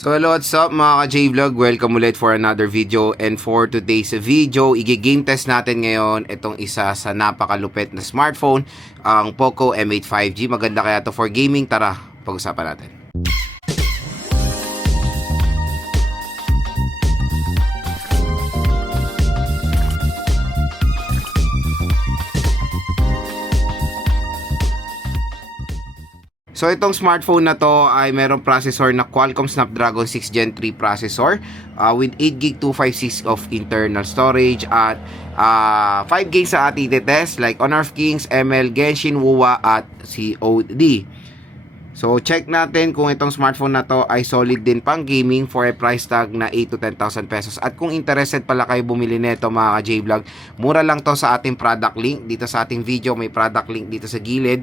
So hello, what's up mga ka-J-Vlog? Welcome ulit for another video. And for today's video, i-game test natin ngayon itong isa sa napakalupit na smartphone, ang Poco M8 5G. Maganda kaya to for gaming? Tara, pag-usapan natin. So itong smartphone na to ay merong processor na Qualcomm Snapdragon 6 Gen 3 processor with 8GB 256 of internal storage at 5GB sa ating test like Honor of Kings, ML, Genshin, WoWa at COD. So check natin kung itong smartphone na to ay solid din pang gaming for a price tag na 8 to 10,000 pesos. At kung interested pala kayo bumili nito mga ka-J-Vlog, mura lang to sa ating product link. Dito sa ating video may product link dito sa gilid.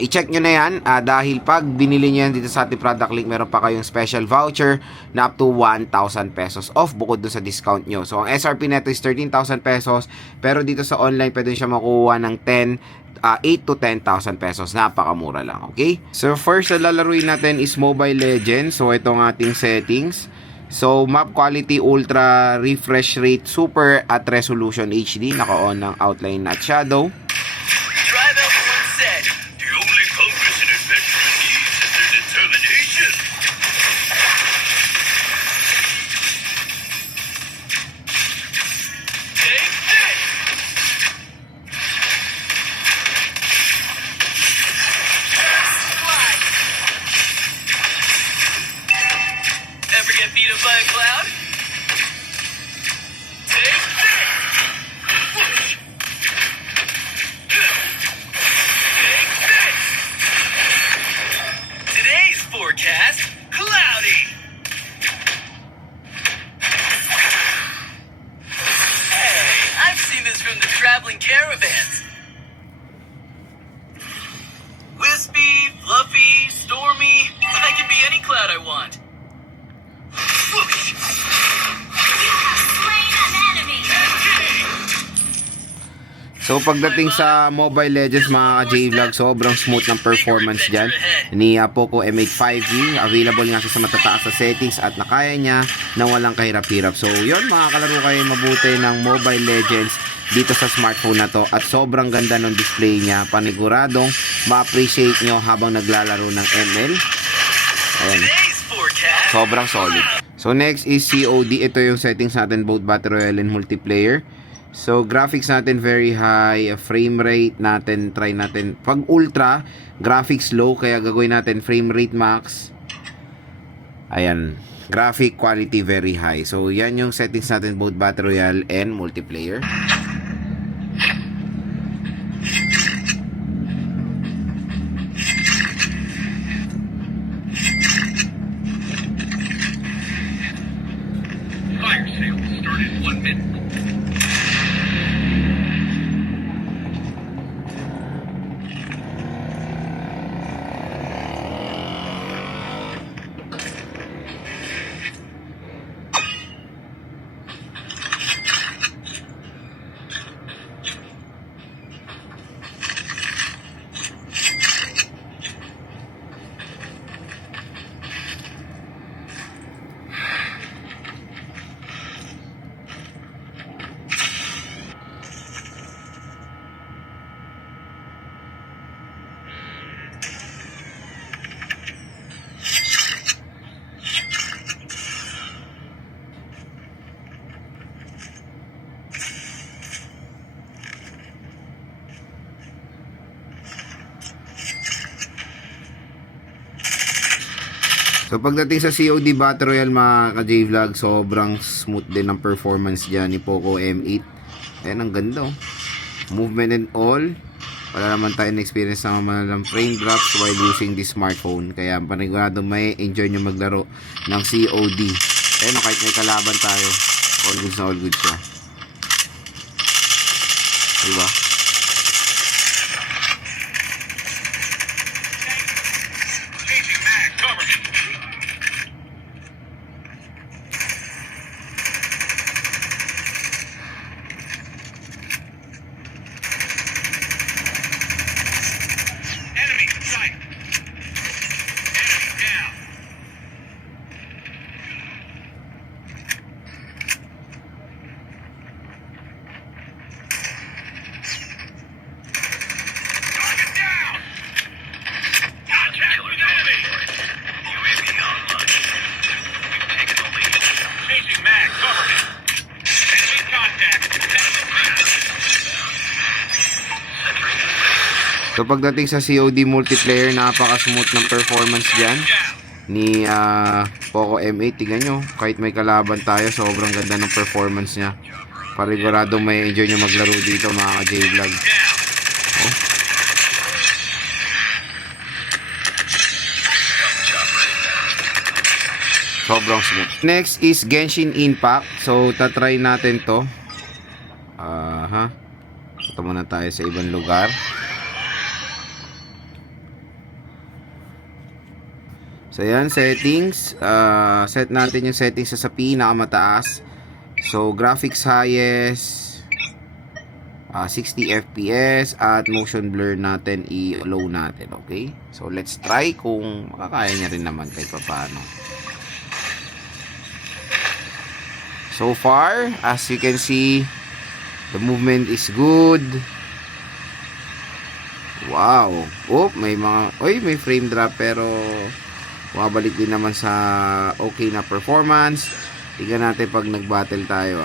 I-check nyo na yan dahil pag binili nyo yan dito sa ating product link, meron pa kayong special voucher na up to 1,000 pesos off bukod dun sa discount nyo. So ang SRP neto is 13,000 pesos, pero dito sa online pwede siya makuha ng 8 to 10,000 pesos. Napakamura lang, okay? So first na lalaruin natin is Mobile Legends. So itong ating settings. So map quality, ultra, refresh rate, super at resolution HD. Naka-on ng outline at shadow. Get beat up by a cloud? Take this! Whoosh! Take this! Today's forecast, cloudy! Hey, I've seen this from the traveling caravans. Wispy, fluffy, stormy, I can be any cloud I want. So pagdating sa Mobile Legends mga ka-J-Vlog, sobrang smooth ng performance dyan ni Poco M8 5G. Available nga siya sa matataas sa settings at nakaya niya na walang kahirap-hirap. So yun, makakalaro kayo mabuti ng Mobile Legends dito sa smartphone na to. At sobrang ganda ng display niya. Paniguradong ma-appreciate nyo habang naglalaro ng ML. Ayan, sobrang solid. So next is COD. Ito yung settings natin, both Battle Royale and multiplayer. So graphics natin very high, frame rate natin try natin pag ultra, graphics low, kaya gagawin natin frame rate max. Ayan, graphic quality very high. So yan yung settings natin, both Battle Royale and multiplayer. Fire sale started 1 minute. So pagdating sa COD Battle Royale mga ka-J-Vlog, sobrang smooth din ang performance dyan ni Poco M8. Ayan, ang ganda oh. Movement and all. Wala naman tayo na-experience ng mga frame drops while using this smartphone. Kaya panigurado may enjoy nyo maglaro ng COD. Ayan, kahit may kalaban tayo, all goods na all goods siya. Diba? So pagdating sa COD multiplayer, napaka-smooth ng performance dyan ni Poco M8. Tingnan nyo, kahit may kalaban tayo, sobrang ganda ng performance niya. Parigurado may enjoy nyo maglaro dito mga ka-J-Vlog. Oh. Sobrang smooth. Next is Genshin Impact. So tatry natin to. Ito muna tayo sa ibang lugar. So yan, settings. Set natin yung settings sa pinakamataas. So graphics highest, 60 FPS, at motion blur natin i-low natin. Okay, so let's try kung makakaya niya rin naman kahit paano. So far, as you can see, the movement is good. Wow. Oh, may frame drop pero mabalik din naman sa okay na performance. Tingnan natin pag nag-battle tayo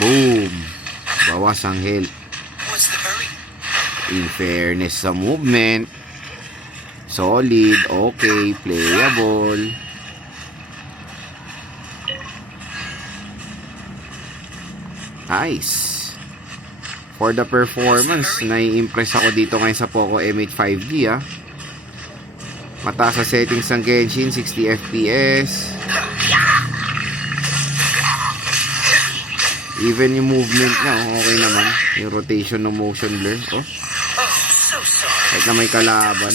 Boom. Bawas ang health. What's the hurry? In fairness sa movement, solid, okay, playable. Nice. For the performance, nai-impress ako dito ngayon sa Poco M8 5G Mataas sa settings ng Genshin, 60 FPS. Even yung movement niya, okay naman. Yung rotation ng motion blur. Oh. Kahit na may kalaban.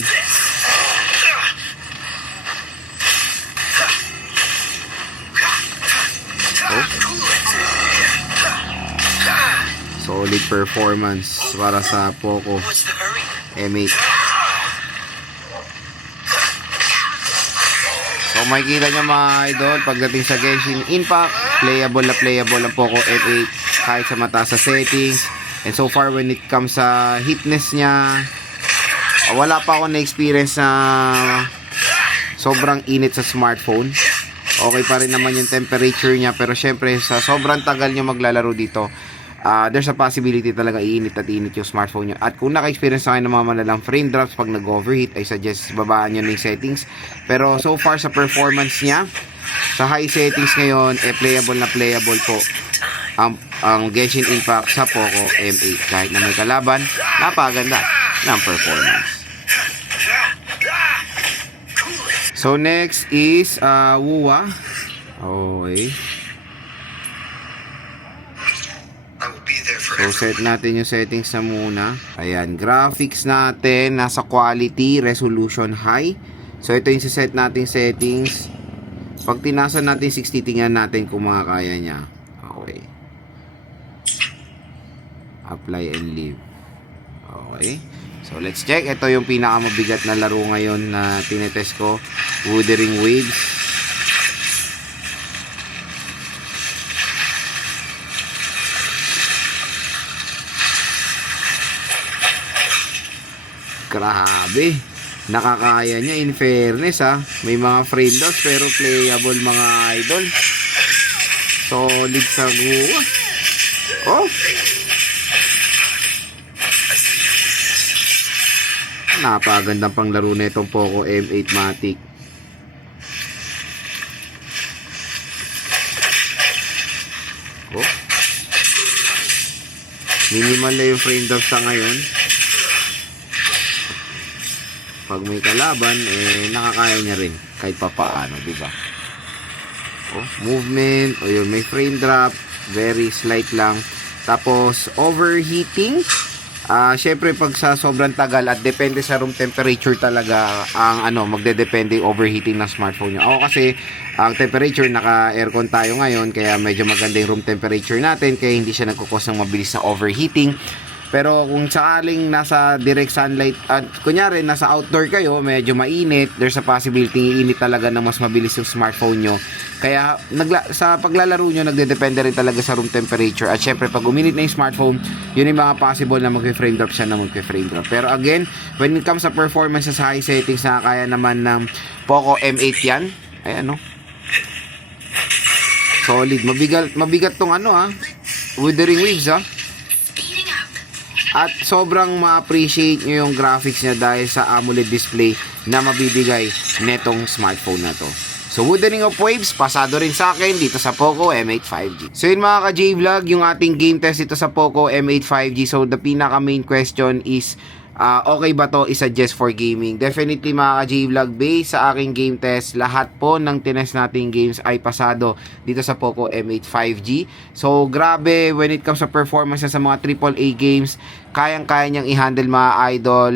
Oh. Solid performance para sa Poco M8. So makikita nyo mga idol, pagdating sa Genshin Impact, playable ang Poco M8 kahit sa mataas sa settings. And so far when it comes sa hitness niya, wala pa ako na-experience na sobrang init sa smartphone. Okay pa rin naman yung temperature niya, pero syempre sa sobrang tagal nyo maglalaro dito, there's a possibility talaga iinit at init yung smartphone nyo. At kung naka-experience na kayo ng mga malalang frame drops pag nag-overheat, I suggest babaan nyo na yung settings. Pero so far sa performance niya, sa high settings ngayon, playable po ang Genshin Impact sa Poco M8. Kahit na may kalaban, napaganda ng performance. So next is WUA. Okay. So set natin yung settings na muna. Ayan, graphics natin nasa quality, resolution high. So ito yung set natin settings. Pag tinasa natin 60, tingnan natin kung makakaya niya. Okay. Apply and leave. Okay. So let's check. Ito yung pinakamabigat na laro ngayon na tinetest ko. Wuthering Waves. Grabe. Nakakaya niya in fairness May mga frame drops pero playable mga idol. Solid sa guwa. Oh. Napagandang panglaro na itong Poco M8 Matic. Oh. Minimal na yung frame drops sa ngayon. Pag may kalaban, nakakaya niya rin kahit papaano, di ba? Oh, movement, yun, may frame drop, very slight lang. Tapos overheating, syempre pag sa sobrang tagal at depende sa room temperature talaga ang magdedepende yung overheating ng smartphone niyo. Ako kasi ang temperature, naka-aircon tayo ngayon, kaya medyo maganda yung room temperature natin, kaya hindi siya nagkukos ng mabilis na overheating. Pero kung sakaling nasa direct sunlight at kunyari nasa outdoor kayo, medyo mainit, there's a possibility iinit talaga na mas mabilis yung smartphone nyo. Kaya sa paglalaro nyo, nagdedepende rin talaga sa room temperature. At syempre pag uminit na yung smartphone, yun yung mga possible na mag-frame drop siya na mag-frame drop. Pero again, when it comes sa performance sa high settings, nakakaya naman ng Poco M8 yan. Ayan Solid. Mabigat tong Wuthering Waves, ha? Speeding up. At sobrang ma-appreciate nyo yung graphics niya dahil sa AMOLED display na mabibigay netong smartphone na to. So, Wuthering of Waves, pasado rin sa akin dito sa Poco M8 5G. So, yun mga ka-J-Vlog, yung ating game test dito sa Poco M8 5G. So, the pinaka main question is, okay ba to i-suggest for gaming? Definitely mga ka-J-Vlog, based sa aking game test, lahat po ng tinest nating games ay pasado dito sa Poco M8 5G. So, grabe when it comes sa performance sa mga AAA games, kayang-kaya niyang i-handle mga idol.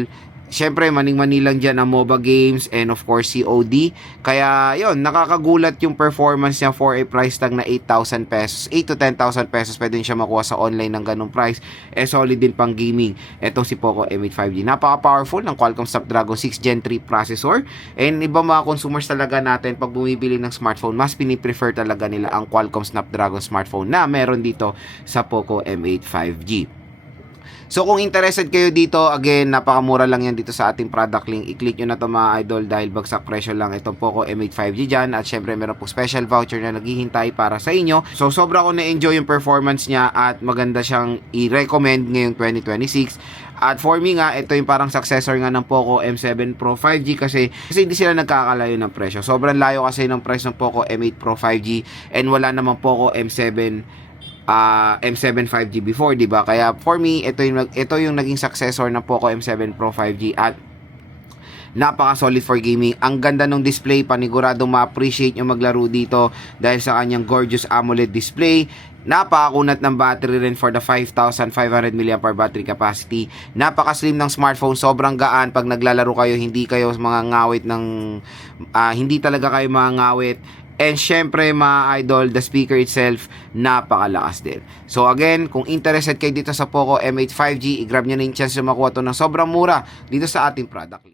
Siyempre, maning-mani lang dyan ang MOBA games and of course COD. Kaya, yon nakakagulat yung performance niya for a price tag na 8,000 pesos. 8 to 10,000 pesos pwede siya makuha sa online ng ganung price. Solid din pang gaming. Etong si Poco M8 5G. Napaka-powerful ng Qualcomm Snapdragon 6 Gen 3 processor. And iba mga consumers talaga natin, pag bumibili ng smartphone, mas piniprefer talaga nila ang Qualcomm Snapdragon smartphone na meron dito sa Poco M8 5G. So kung interested kayo dito, again, napakamura lang yan dito sa ating product link. I-click nyo na to mga idol dahil bagsak presyo lang itong Poco M8 5G dyan. At syempre meron po special voucher na naghihintay para sa inyo. So sobra ko na-enjoy yung performance niya at maganda siyang i-recommend ngayong 2026. At for me nga, ito yung parang successor nga ng Poco M7 Pro 5G kasi hindi sila nagkakalayo ng presyo. Sobrang layo kasi ng price ng Poco M8 Pro 5G and wala namang Poco M7 5G before, di ba? Kaya for me, ito yung naging successor ng Poco M7 Pro 5G at napaka-solid for gaming. Ang ganda ng display, paniguradong ma-appreciate yung maglaro dito dahil sa kanyang gorgeous AMOLED display. Napakakunat ng battery rin for the 5,500 mAh battery capacity. Napaka-slim ng smartphone, sobrang gaan pag naglalaro kayo, hindi kayo mga ngawit ng hindi talaga kayo mga ngawit. And syempre mga idol, the speaker itself, napakalakas din. So again, kung interested kayo dito sa Poco M8 5G, i-grab nyo na yung chance na makuha to ng sobrang mura dito sa ating product.